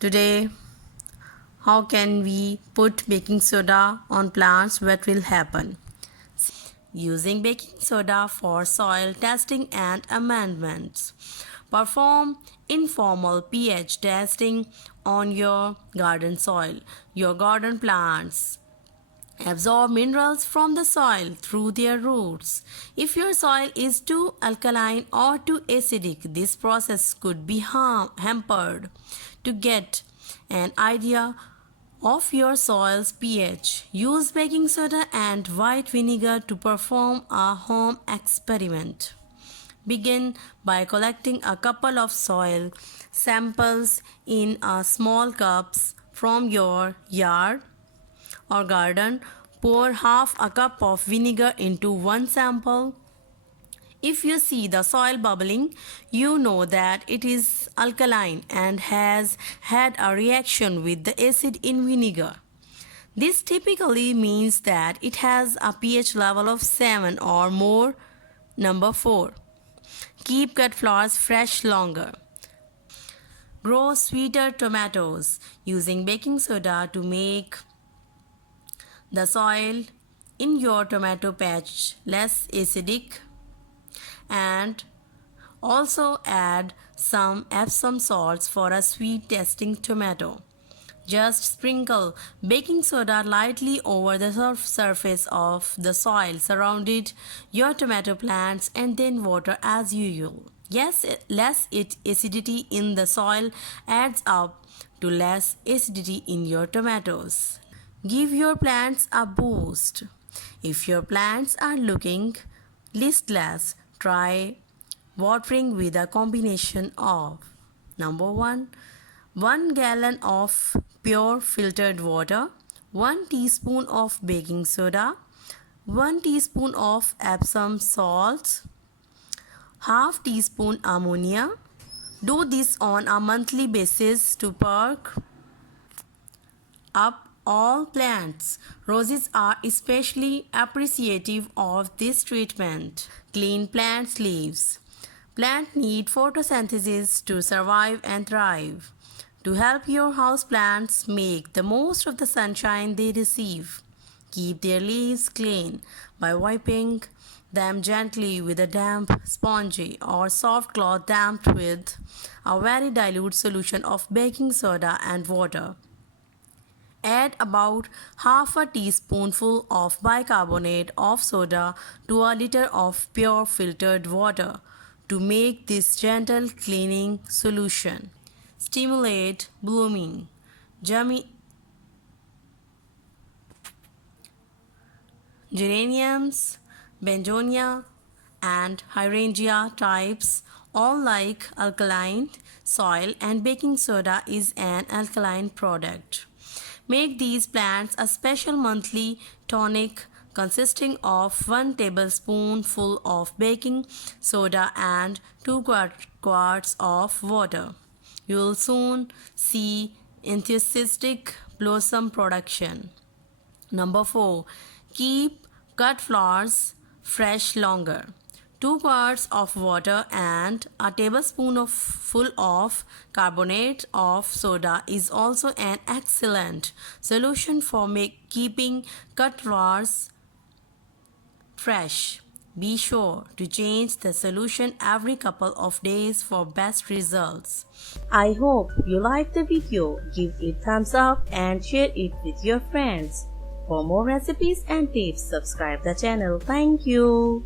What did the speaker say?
Today, how can we put baking soda on plants? What will happen? Using baking soda for soil testing and amendments. Perform informal pH testing on your garden soil. Your garden plants absorb minerals from the soil through their roots. If your soil is too alkaline or too acidic, this process could be hampered. To get an idea of your soil's pH, use baking soda and white vinegar to perform a home experiment. Begin by collecting a couple of soil samples in a small cups from your yard or garden. Pour half a cup of vinegar into one sample. If you see the soil bubbling, you know that it is alkaline and has had a reaction with the acid in vinegar. This typically means that it has a pH level of 7 or more. Number 4. Keep cut flowers fresh longer. Grow sweeter tomatoes using baking soda to make the soil in your tomato patch less acidic, and also add some Epsom salts for a sweet tasting tomato. Just sprinkle baking soda lightly over the surface of the soil surrounding your tomato plants and then water as usual. Yes, less acidity in the soil adds up to less acidity in your tomatoes. Give your plants a boost. If your plants are looking listless, try watering with a combination of number 1 gallon of pure filtered water, 1 teaspoon of baking soda, 1 teaspoon of Epsom salts, half teaspoon ammonia. Do this on a monthly basis to perk up all plants. Roses are especially appreciative of this treatment. Clean plants' leaves. Plants need photosynthesis to survive and thrive. To help your house plants make the most of the sunshine they receive, keep their leaves clean by wiping them gently with a damp, spongy, or soft cloth damped with a very dilute solution of baking soda and water. Add about half a teaspoonful of bicarbonate of soda to a liter of pure filtered water to make this gentle cleaning solution. Stimulate blooming. Geraniums, begonia, and hydrangea types all like alkaline soil, and baking soda is an alkaline product. Make these plants a special monthly tonic consisting of 1 tablespoonful of baking soda and 2 quarts of water. You will soon see enthusiastic blossom production. Number 4. Keep cut flowers fresh longer. 2 quarts of water and a tablespoonful of carbonate of soda is also an excellent solution for keeping cut flowers fresh. Be sure to change the solution every couple of days for best results. I hope you liked the video. Give it thumbs up and share it with your friends. For more recipes and tips, subscribe the channel. Thank you.